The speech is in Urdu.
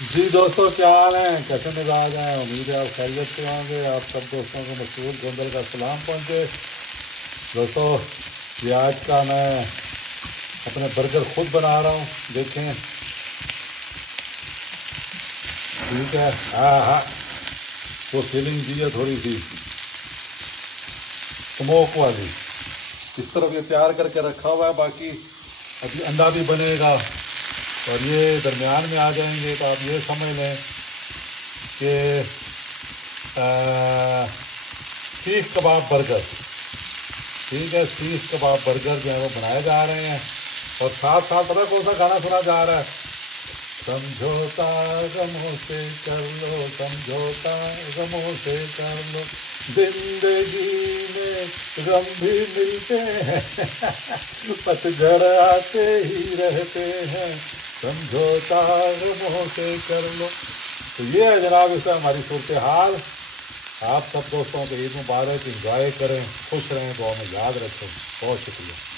جی دوستوں، کیا حال ہیں؟ کیسے مزاج ہیں؟ امید ہے آپ خیریت سے ہوں گے۔ آپ سب دوستوں کو مشہور گوندل کا سلام پہنچے۔ دوستوں، یہ آج کا میں اپنے برگر خود بنا رہا ہوں، دیکھیں۔ ٹھیک ہے، ہاں ہاں، وہ فیلنگ دی ہے تھوڑی سی اسموک والی۔ اس طرف یہ تیار کر کے رکھا ہوا ہے، باقی ابھی انڈا بھی بنے گا اور یہ درمیان میں آ جائیں گے، تو آپ یہ سمجھ لیں کہ سیخ کباب برگر۔ ٹھیک ہے، سیخ کباب برگر جو ہے وہ بنائے جا رہے ہیں، اور ساتھ ساتھ پتہ کون سا گانا سنا جا رہا ہے؟ سمجھوتا غموں سے کر لو، سمجھوتا غموں سے کر لو، زندگی میں غم بھی ملتے ہیں، پتجھڑ آتے ہی رہتے ہیں، سمجھوتا غموں سے کر لو۔ تو یہ ہے جناب، اس سے ہماری صورتحال۔ آپ سب دوستوں کو عید مبارک، انجوائے کریں، خوش رہیں، دعا میں یاد رکھیں۔ بہت شکریہ۔